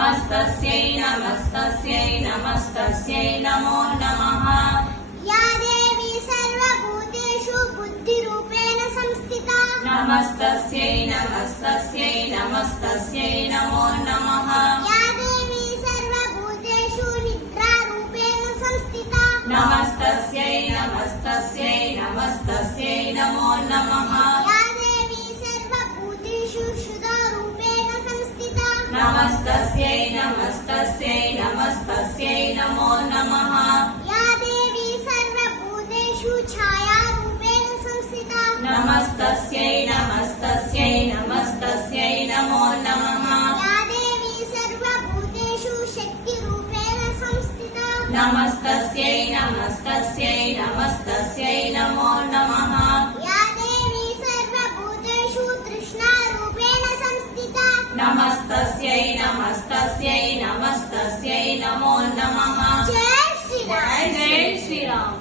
नमस्तस्यै नमस्तस्यै नमस्तस्यै नमो नमः। या देवी सर्वभूतेषु बुद्धिरूपेण संस्थिता नमस्तस्यै नमस्तस्यै नमस्तस्यै नमो नमः। या देवी सर्वभूतेषु निद्रारूपेण संस्थिता नमस्तस्यै नमस्तस्यै नमस्तस्यै नमो नमः। या देवी सर्वभूतेषु शुद्धरूपेण संस्थिता नमस्तस्यै नमस्तस्यै नमस्तस्यै नमो नमः। या देवी सर्वभूतेषु छायारूपेण संस्थिता नमस्तस्यै नमस्तस्यै नमस्तस्यै नमो नमः। या देवी सर्वभूतेषु शक्तिरूपेण संस्थिता नमस्तस्यै नमस्तस्यै नमस्तस्यै नमो नमः। या देवी सर्वभूतेषु तृष्णारूपेण संस्थिता नमस्तस्यै नमस्तस्यै नमस्तस्यै नमो नमः। जय श्री राम। जय श्री राम।